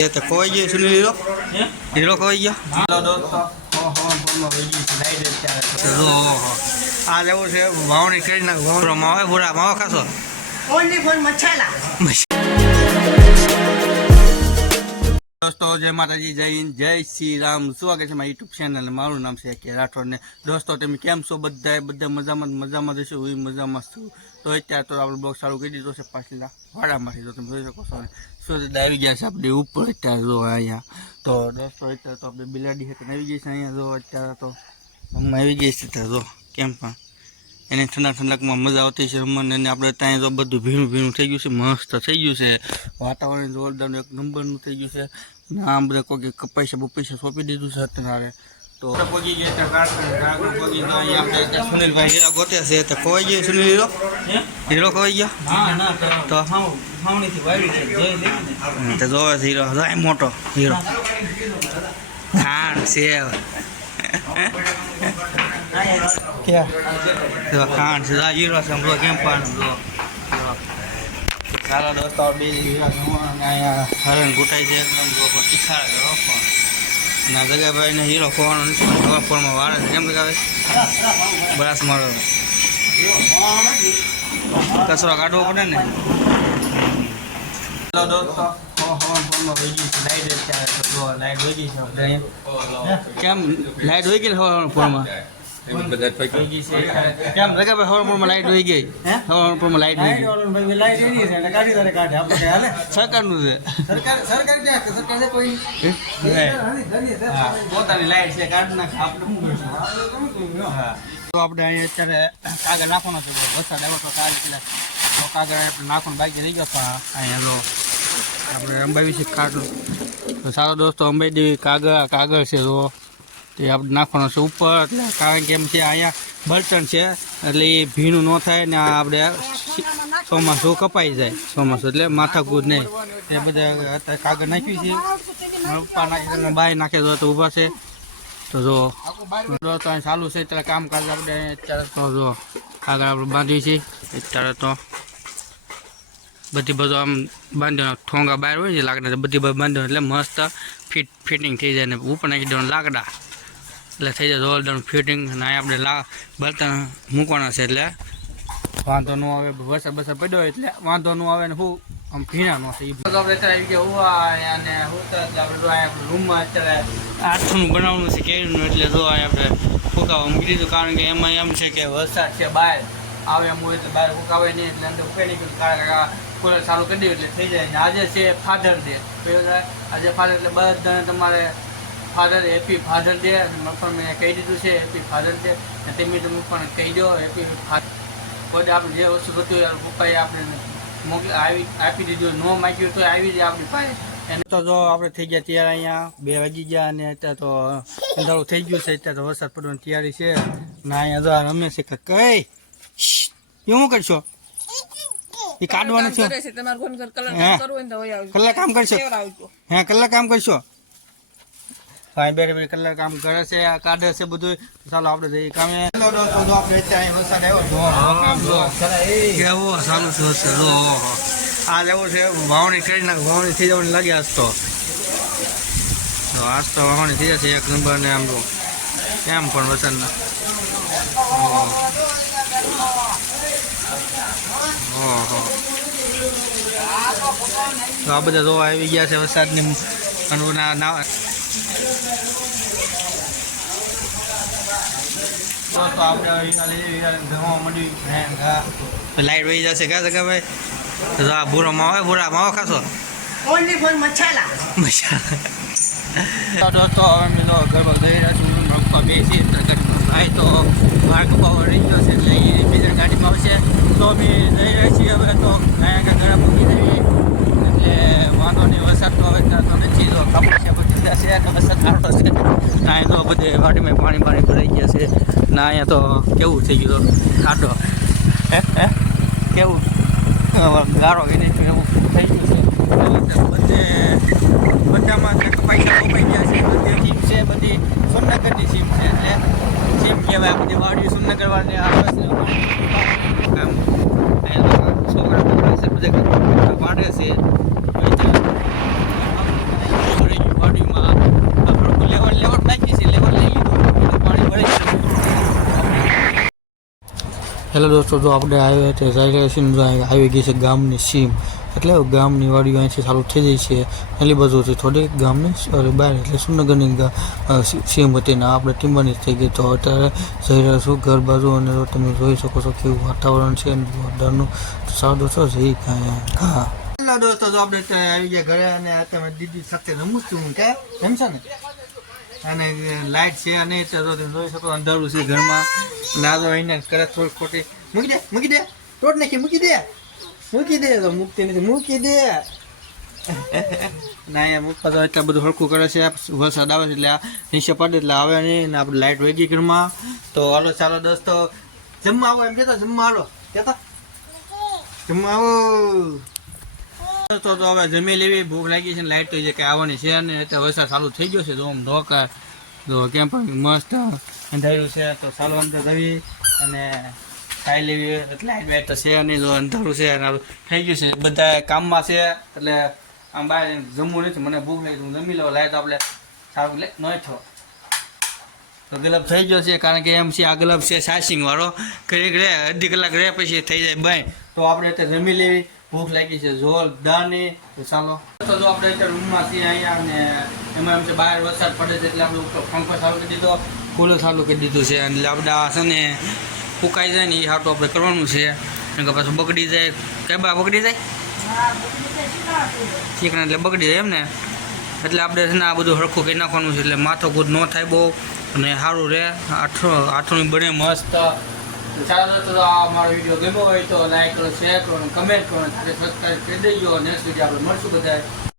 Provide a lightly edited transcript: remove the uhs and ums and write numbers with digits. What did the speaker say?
તો ખોવાઈ ગયો સુની લીધો હીરો ખોવાઈ ગયો આ લેવું છે વાવણી કરી નાખ વાવણીમાં આવે બુરા માવો ખાશો ઓનલી ફોર મસાલા દોસ્તો જય માતાજી જય હિન્દ જય શ્રી રામ સ્વાગત છે મારી યુટ્યુબ ચેનલ મારું નામ છે કે રાઠોડ ને દોસ્તો તમે કેમ છો બધા મજામાં જશો હું મજામાં છું તો અત્યારે તો આપણે બ્લોગ ચાલુ કરી દીધો છે પાછલા વાડામાંથી તો તમે જોઈ શકો છો સૂરજ આવી ગયા છે આપણી ઉપર અત્યારે જો અહીંયા તો દોસ્તો અત્યારે તો આપણે બિલાડી છે આવી ગઈ છે અહીંયા જો અત્યારે તો હમણાં આવી ગઈ છે ત્યાં જો કેમ પણ એને ઠંડકમાં મજા આવતી છે રમવાની અને આપણે ત્યાં જો બધું ભીનું થઈ ગયું છે મસ્ત થઈ ગયું છે વાતાવરણ જોરદાર એક નંબરનું થઈ ગયું છે ને આમ બધા કોઈ પૈસા સોંપી દીધું છે અત્યારે તો પગી ગયા આપણે સુનિલભાઈ હીરા ગોત્યા છે તો ખોવાઈ ગયો સુનિલ હીરો ખોવાઈ ગયો તો તો જોવે છે હીરો જાય મોટો હીરો ખાંડ સેવ ખાંડ છે હીરો છે હમણાં કેમ પાડું સારા દોસ્તો બે અહીંયા હરણ ઘૂંટાઈ છે એકદમ તીખાડે રોકો ના જગાભાઈને હીરો ખોવાનો નથી ફોનમાં વાળે છે કેમ લગાવે બરાસ મારો કચરો કાઢવો પડે ને દોસ્તો લાઈટ વહી ગઈ છે કેમ લાઈટ વહી ગઈ ફોનમાં કેમ જગાભાઈ હવારમાં લાઈટ વહી ગઈ હવારમાં લાઈટ વહી ગઈ સરકારનું છે પોતાની લાઈટ છે કાઢ નાખે આપણે તો આપણે અહીંયા અત્યારે કાગળ નાખવાનો છે વરસાદ આવ્યો તો કાગળ આપણે નાખવાનું બાકી રહી ગયો અહીંયા જો આપણે અંબાવી છે કાઢું તો સારો દોસ્તો અંબાઈ દેવી કાગળ છે તો તે આપણે નાખવાનો છે ઉપર એટલે કારણ કે એમ છે અહીંયા બળતણ છે એટલે એ ભીનું ન થાય ને આપણે ચોમાસું કપાઈ જાય ચોમાસું એટલે માથાકૂટ નહીં એ બધા અત્યારે કાગળ નાખ્યું છે પપ્પા નાખી બાય નાખે તો ઊભા છે તો જો અહીં ચાલુ છે અત્યારે કામકાજ આપણે અત્યારે તો જો કાગળ આપણે બાંધ્યું છે અત્યારે તો બધી બધું આમ બાંધ્યો ઠોંગા બહાર હોય છે લાકડા બધી બાંધ્યો એટલે મસ્ત ફિટિંગ થઈ જાય ને ઉપર નાખી દેવાનું લાકડા એટલે થઈ જાય જોરદાર ફિટિંગ અને આપણે બળતણ મૂકવાના છે એટલે વાંધો ન આવે વરસાદ પડ્યો એટલે વાંધો ન આવે ને શું આમ ભીણા ન થાય એ બધું આપણે અત્યારે આવી ગયા હોવા અને આપણે રૂમમાં અત્યારે આઠનું બનાવવાનું છે કેરીનું એટલે જો આપણે ફૂંકાવા મૂકી દીધું કારણ કે એમાં એમ છે કે વરસાદ છે બહાર આવે એમ હોય એટલે બહાર ફૂંકાવે નહીં એટલે અંદર ઉકેલી ગયું કારણ કુલર ચાલુ કરી દઈએ એટલે થઈ જાય ને આજે છે ફાધર ડે આજે ફાધર એટલે બધાને તમારે ફાધર હેપી ફાધર ડે પણ મેં કહી દીધું છે હેપી ફાધર ડે અને તમે તમે પણ કહી દો હેપી ફાધર બધે આપણે જે વસ્તુ થતું હોય પપ્પાએ આપણે આપી દીધું ન માગ્યું તો આવી જાય આપણી પાસે એને તો જો આપણે થઈ ગયા ત્યારે અહીંયા 2 વાગી ગયા અને અત્યારે તો અંધારું થઈ ગયું છે અત્યારે તો વરસાદ પડવાની તૈયારી છે ને અહીંયા જો રમે છે કે કઈ શું કરશો એ કાઢવાનું છે કલાક કામ કરશો હા કલાક કામ કરશો હા બે કલાક કામ કરે છે કાઢે છે બધું ચાલો આપણે જઈએ કામે આપણે વરસાદ આવ્યો કેવો ચાલુ છે વરસાદ આ લેવું છે વાવણી કરી નાખ વાવણી થઈ જવાની લાગે આજ તો વાવણી થઈ જશે એક નંબર ને આમ કેમ પણ વરસાદના તો આ બધા જોવા આવી ગયા છે વરસાદની નાવા લાઈટ વહી જશે કા જગા ભાઈ તો આ બુરો માવો ખાશો ઓનલી ફોર મસાલા દોસ્તો હવે અમે ગરબા ગઈ રહ્યા છીએ પપ્પા બેસી ભાઈ તો ભાગ પાવો રહી ગયો છે એટલે એ બીજા ગાડીમાં આવશે તો અમે જઈ રહ્યા છીએ હવે તો અહીંયા ગળા મૂકી દેવી એટલે વાંધો નહીં વરસાદ તો હવે તો નથી તો ખબર છે બધી જશે વરસાદ સારો છે અહીંયા તો બધે વાડીમાં પાણી ભરાઈ ગયા છે ના અહીંયા તો કેવું થઈ ગયું ખાડો કેવું ગારો એને એવું થઈ ગયું છે બધામાં પૈસા કપાઈ ગયા છે બધી જીમ છે બધી સુરનગરની જીમ છે એટલે જીમ કહેવાય બધી વાડી સુરનગર વાળી કામ છોકરા બધા વાડે છે હેલો દોસ્તો, જો આપણે આવ્યા તે જઈ રહ્યા છીએ જો આવી ગઈ છે ગામની સીમ, એટલે ગામની વાડીઓ અહીંથી ચાલુ થઈ જાય છે એની બાજુથી થોડી ગામની બહાર એટલે સુરનગરની સીમ હતી ને આપણે ટીમ્બરની થઈ ગઈ. તો અત્યારે જઈ રહ્યા છું ઘર બાજુ અને તમે જોઈ શકો છો કેવું વાતાવરણ છે ડરનું. તો સારું દોસ્તો જઈ ઘા. હેલો દોસ્તો, જો આપણે આવી ગયા ઘરે અને તમે દીદી સાથે રમું છું કે એમ છે ને, અને લાઇટ છે અને તમે જોઈ શકો અંધારું છે ઘરમાં. લાદો એને કરે થોડી ખોટી મૂકી દે તોડ નાખી મૂકી દે તો મૂકતી નથી મૂકી દે ના એ મૂકવા તો એટલા બધું હરખું કરે છે. વરસાદ આવે છે એટલે નીચે પડે એટલે આવે નહીં ને આપણે લાઇટ વહી ગઈ ઘરમાં. તો હાલો ચાલો દોસ્તો જમવા આવો એમ કહેતા જમવા હાલો કહેતા જમવા આવો. તો હવે જમી લેવી, ભૂખ લાગી છે ને લાઇટ તો જે કંઈ આવવાની છે અને અત્યારે વરસાદ ચાલુ થઈ ગયો છે. જો આમ ઢોકા જો કેમ પણ મસ્ત અંધારું છે. તો ચાલો અંદર જવી અને ખાઈ લેવી. એટલે લાઇટ તો છે નહીં, જો અંધારું છે અને થઈ ગયું છે બધા કામમાં છે એટલે આમ બહાર જમવું નથી. મને ભૂખ લાગી હું જમી લઉં. લાઇટ આપણે સારું લે ન થયો તો ગલબ થઈ ગયો છે કારણ કે એમ છે આ ગલબ છે સાસિંગ વાળો. ઘડીક રહે અડધી કલાક રહે પછી થઈ જાય બાય. તો આપણે અત્યારે જમી લેવી, ભૂખ લાગી છે જોરદારની. તો ચાલો તો જો આપણે અત્યારે રૂમમાં છીએ અહીંયા અને એમાં એમ છે બહાર વરસાદ પડે છે એટલે આપણે ઉપર પંખો ચાલુ કરી દીધો, કુલર ચાલુ કરી દીધું છે. એટલે આપણે આ છે ને ફૂંકાઈ જાય ને એ હાટું આપણે કરવાનું છે કે પાછું બગડી જાય. કે બા બગડી જાય ચીકણા એટલે બગડી જાય એમ ને. એટલે આપણે છે ને આ બધું હરખું કરી નાખવાનું છે એટલે માથોકૂટ ન થાય બહુ અને સારું રહે. આઠું બને મસ્ત. ચાલો દોસ્તો, આ અમારો વિડીયો ગમ્યો હોય તો લાઈક કરો, શેર કરો, કમેન્ટ કરો, સબસ્ક્રાઈબ કરી દેજો. નેક્સ્ટ વિડીયો આપણે મળશું બધા.